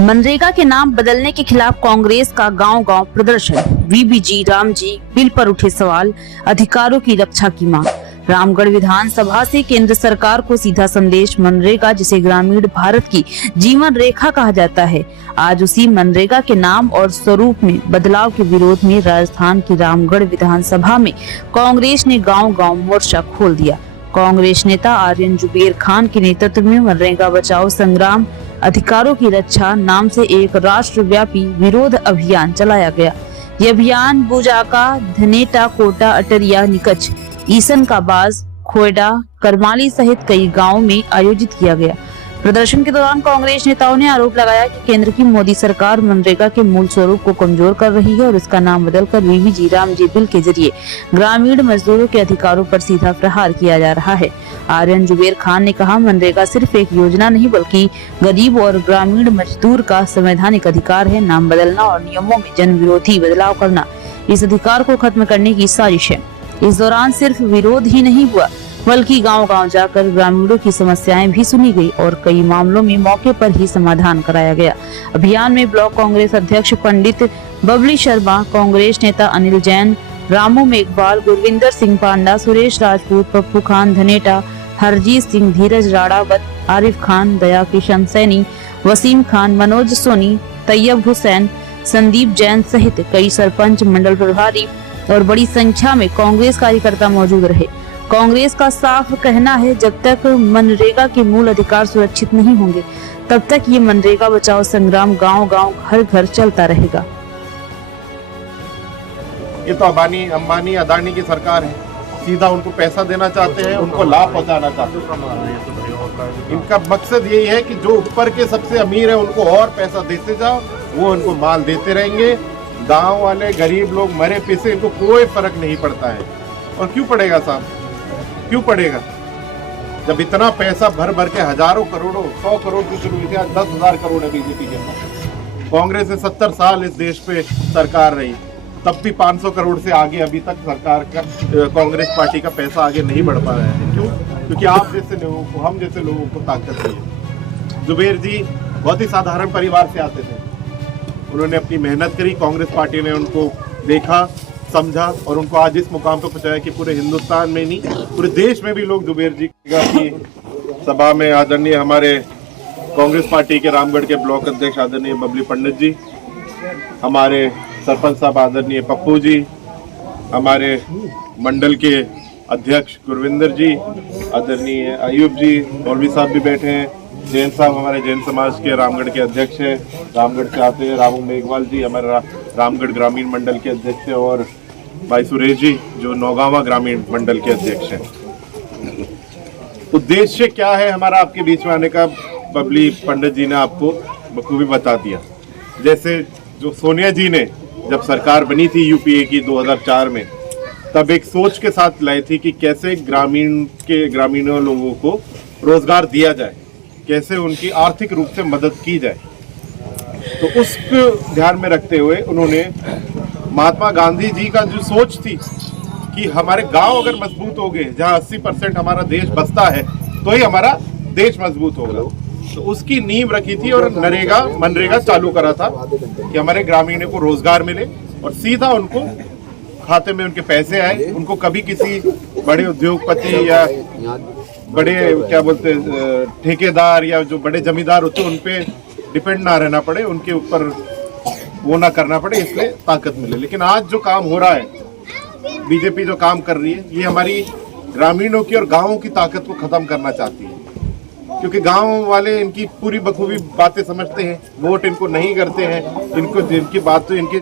मनरेगा के नाम बदलने के खिलाफ कांग्रेस का गांव-गांव प्रदर्शन। वीबीजी रामजी बिल पर उठे सवाल, अधिकारों की रक्षा की मांग। रामगढ़ विधानसभा से केंद्र सरकार को सीधा संदेश। मनरेगा, जिसे ग्रामीण भारत की जीवन रेखा कहा जाता है, आज उसी मनरेगा के नाम और स्वरूप में बदलाव के विरोध में राजस्थान की रामगढ़ विधानसभा में कांग्रेस ने गांव-गांव मोर्चा खोल दिया। कांग्रेस नेता आर्यन जुबेर खान के नेतृत्व में मनरेगा बचाओ संग्राम अधिकारों की रक्षा नाम से एक राष्ट्रव्यापी विरोध अभियान चलाया गया। यह अभियान बुजाका, धनेटा, कोटा, अटरिया, निकच, ईसन का बाज, खोयडा, करमाली सहित कई गांवों में आयोजित किया गया। प्रदर्शन के दौरान कांग्रेस नेताओं ने आरोप लगाया कि केंद्र की मोदी सरकार मनरेगा के मूल स्वरूप को कमजोर कर रही है और इसका नाम बदलकर वीबीजी रामजी बिल के जरिए ग्रामीण मजदूरों के अधिकारों पर सीधा प्रहार किया जा रहा है। आर्यन जुबेर खान ने कहा, मनरेगा सिर्फ एक योजना नहीं बल्कि गरीब और ग्रामीण मजदूर का संवैधानिक अधिकार है। नाम बदलना और नियमों में जन विरोधी बदलाव करना इस अधिकार को खत्म करने की साजिश है। इस दौरान सिर्फ विरोध ही नहीं हुआ बल्कि गांव-गांव जाकर ग्रामीणों की समस्याएं भी सुनी गई और कई मामलों में मौके पर ही समाधान कराया गया। अभियान में ब्लॉक कांग्रेस अध्यक्ष पंडित बबली शर्मा, कांग्रेस नेता अनिल जैन, रामू मेघवाल, गुरविंदर सिंह पांडा, सुरेश राजपूत, पप्पू खान धनेटा, हरजीत सिंह, धीरज राणावत, आरिफ खान, दया किशन सैनी, वसीम खान, मनोज सोनी, तैयब हुसैन, संदीप जैन सहित कई सरपंच, मंडल प्रभारी और बड़ी संख्या में कांग्रेस कार्यकर्ता मौजूद रहे। कांग्रेस का साफ कहना है, जब तक मनरेगा के मूल अधिकार सुरक्षित नहीं होंगे तब तक ये मनरेगा बचाओ संग्राम गांव-गांव, घर-घर चलता रहेगा। ये तो अंबानी अदानी की सरकार है, सीधा उनको पैसा देना चाहते हैं, उनको लाभ पहुंचाना चाहते हैं। इनका मकसद यही है कि जो ऊपर के सबसे अमीर है उनको और पैसा देते जाओ, वो उनको माल देते रहेंगे। गांव वाले गरीब लोग मरे पीसे, इनको कोई फर्क नहीं पड़ता है। और क्यों पड़ेगा साहब, क्यों पड़ेगा? जब इतना पैसा भर भर के हजारों करोड़ों, 100 करोड़ की शुरू हुई थी, आज 10,000 करोड़ है बीजेपी के पास। कांग्रेस ने 70 साल इस देश पे सरकार रही, तब भी 500 करोड़ से आगे अभी तक सरकार का, कांग्रेस पार्टी का पैसा आगे नहीं बढ़ पा रहा है। क्यों? क्योंकि आप जैसे लोगों को, हम जैसे लोगों को ताकत नहीं है। जुबेर जी बहुत ही साधारण परिवार से आते थे, उन्होंने अपनी मेहनत करी, कांग्रेस पार्टी ने उनको देखा, समझा और उनको आज इस मुकाम पर पहुंचाया कि पूरे हिंदुस्तान में नहीं, पूरे देश में भी लोग जुबेर जी की सभा में आदरणीय हमारे कांग्रेस पार्टी के रामगढ़ के ब्लॉक अध्यक्ष आदरणीय बबली पंडित जी, हमारे सरपंच साहब आदरणीय पप्पू जी, हमारे मंडल के अध्यक्ष गुरविंदर जी, आदरणीय अयूब जी, मौलवी साहब भी बैठे हैं, जैन साहब हमारे जैन समाज के रामगढ़ के अध्यक्ष हैं, रामगढ़ से आते हैं, रामू मेघवाल जी हमारे रामगढ़ ग्रामीण मंडल के अध्यक्ष हैं और भाई सुरेश जी जो नौगावा ग्रामीण मंडल के अध्यक्ष हैं। उद्देश्य क्या है हमारा आपके बीच में आने का, बबली पंडित जी ने आपको बखूबी बता दिया। जैसे जो सोनिया जी ने जब सरकार बनी थी यूपीए की 2004 में, तब एक सोच के साथ लाई थी कि कैसे ग्रामीणों लोगों को रोजगार दिया जाए, कैसे उनकी आर्थिक रूप से मदद की जाए। तो उसको ध्यान में रखते हुए उन्होंने महात्मा गांधी जी का जो सोच थी कि हमारे गांव अगर मजबूत हो गए, जहां 80% हमारा देश बसता है, तो ही हमारा देश मजबूत होगा, तो उसकी नींव रखी थी और मनरेगा चालू करा था कि हमारे ग्रामीणों को रोजगार मिले और सीधा उनको खाते में उनके पैसे आए। उनको कभी किसी बड़े उद्योगपति या बड़े क्या बोलते ठेकेदार या जो बड़े जमींदार होते हैं उन पे डिपेंड ना रहना पड़े, उनके ऊपर वो ना करना पड़े, इसलिए ताकत मिले। लेकिन आज जो काम हो रहा है, बीजेपी जो काम कर रही है, ये हमारी ग्रामीणों की और गांवों की ताकत को खत्म करना चाहती है। क्योंकि गांव वाले इनकी पूरी बखूबी बातें समझते हैं, वोट इनको नहीं करते हैं, इनकी बात तो इनकी